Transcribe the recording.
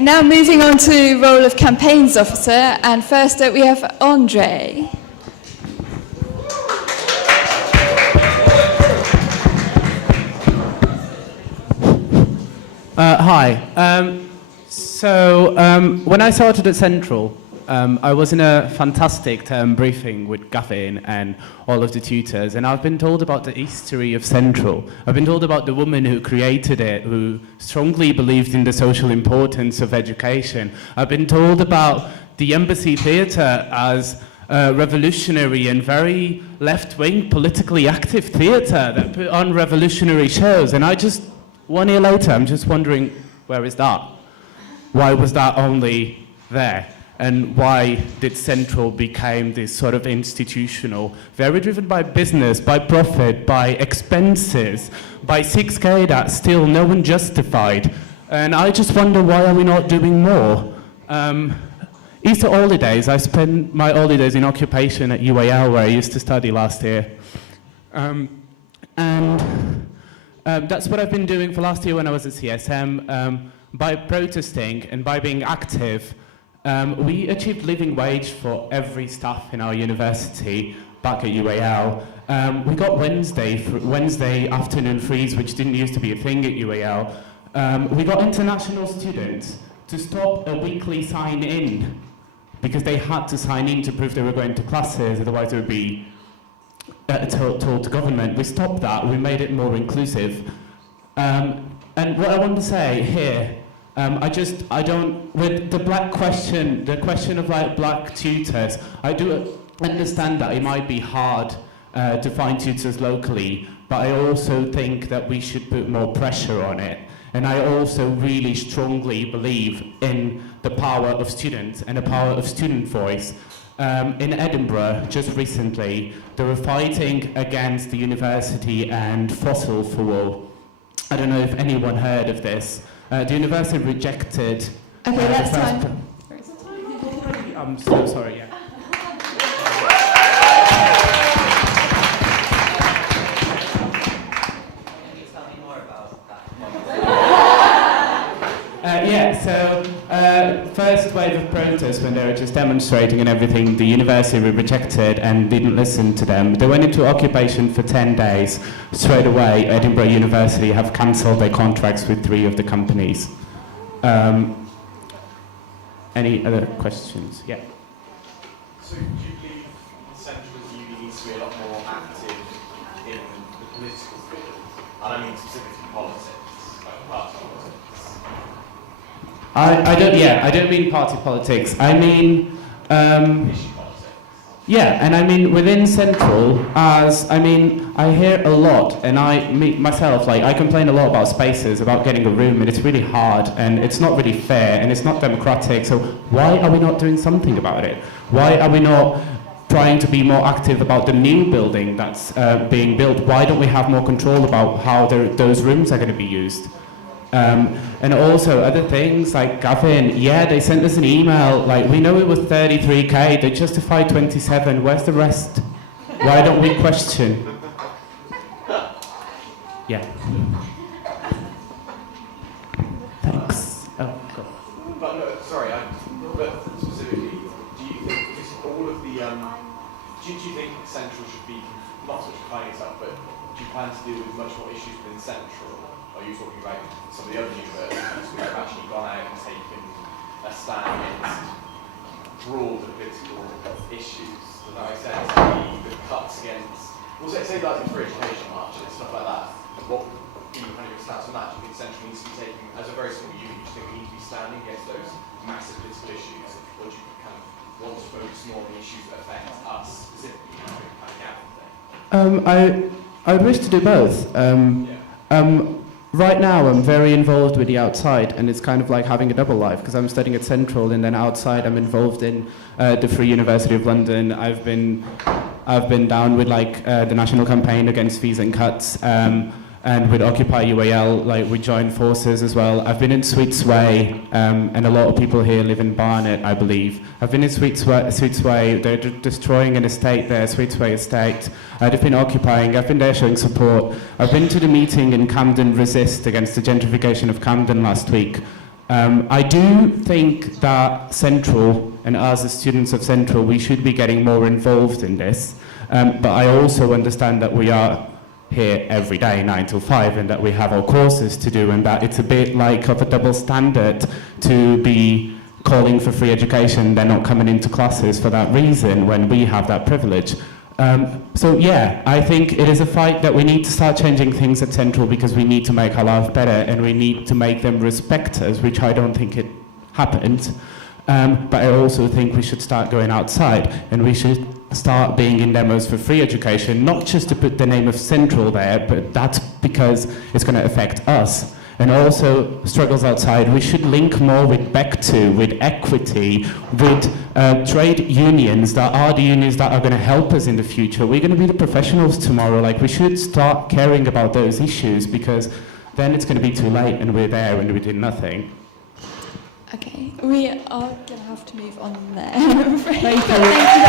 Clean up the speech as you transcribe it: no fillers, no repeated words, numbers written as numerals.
Now moving on to role of campaigns officer, and first up we have Andre. Hi. When I started at Central, I was in a fantastic term briefing with Gavin and all of the tutors, and I've been told about the history of Central. I've been told about the woman who created it, who strongly believed in the social importance of education. I've been told about the Embassy Theatre as a revolutionary and very left-wing, politically active theatre that put on revolutionary shows, and 1 year later, I'm just wondering, where is that? Why was that only there? And why did Central become this sort of institutional, very driven by business, by profit, by expenses, by 6K that still no one justified? And I just wonder, why are we not doing more? Easter holidays, I spent my holidays in occupation at UAL, where I used to study last year. That's what I've been doing for last year when I was at CSM. By protesting and by being active, we achieved living wage for every staff in our university back at UAL. We got Wednesday afternoon freeze, which didn't used to be a thing at UAL. We got international students to stop a weekly sign-in because they had to sign in to prove they were going to classes, otherwise they would be told to government. We stopped that, we made it more inclusive. And what I want to say here, with the question of like black tutors, I do understand that it might be hard to find tutors locally, but I also think that we should put more pressure on it. And I also really strongly believe in the power of students and the power of student voice. In Edinburgh, just recently, they were fighting against the university and fossil fuel. I don't know if anyone heard of this. The university rejected... Okay, that's time. I'm so sorry, yeah. First wave of protests, when they were just demonstrating and everything, the university were rejected and didn't listen to them. They went into occupation for 10 days. Straight away, Edinburgh University have cancelled their contracts with 3 of the companies. Any other questions? Yeah. So do you believe Central's uni needs to be a lot more active in the political field? And I mean specifically politics, like party politics. I don't mean party politics. I mean, Issue politics. yeah, and I mean within Central, I hear a lot, and I complain a lot about spaces, about getting a room, and it's really hard, and it's not really fair, and it's not democratic. So why are we not doing something about it? Why are we not trying to be more active about the new building that's being built? Why don't we have more control about how those rooms are going to be used? And also other things like Gavin, yeah, they sent us an email, like we know it was 33k, they justified 27, where's the rest? Why don't we question? Yeah. Thanks. Oh, go. But no, sorry, but specifically, do you think just all of the, do you think Central should be, not so much defining itself, but do you plan to deal with much more issues within Central? Are you talking about some of the other universities who have actually gone out and taken a stand against broader political issues? Does that make sense? The cuts against, well, say like the free education marches, stuff like that. What do you kind of your stance on that? Do you think Central needs to be taking, as a very small unit, do you think we need to be standing against those massive political issues? Or do you kind of want to focus more on the issues that affect us specifically, kind of Gavin thing? I would wish to do both. Right now, I'm very involved with the outside, and it's kind of like having a double life, because I'm studying at Central, and then outside I'm involved in the Free University of London. I've been down with the national campaign against fees and cuts, and with Occupy UAL, we joined forces as well. I've been in Sweet Sway, and a lot of people here live in Barnet, I believe. I've been in Sweet Sway, they're destroying an estate there, Sweet Sway estate. I've been occupying, I've been there showing support. I've been to the meeting in Camden Resist against the gentrification of Camden last week. I do think that Central, and us as students of Central, we should be getting more involved in this. But I also understand that we are here every day, 9 till 5, and that we have our courses to do, and that it's a bit like of a double standard to be calling for free education. They're not coming into classes for that reason when we have that privilege. So yeah, I think it is a fight that we need to start changing things at Central, because we need to make our life better and we need to make them respect us, which I don't think it happened. But I also think we should start going outside and we should start being in demos for free education, not just to put the name of Central there, but that's because it's going to affect us. And also, struggles outside, we should link more with BEC2, with equity, with trade unions that are the unions that are going to help us in the future. We're going to be the professionals tomorrow. Like, we should start caring about those issues, because then it's going to be too late and we're there and we did nothing. Okay, we are going to have to move on there, I'm afraid. Thank you. Thank you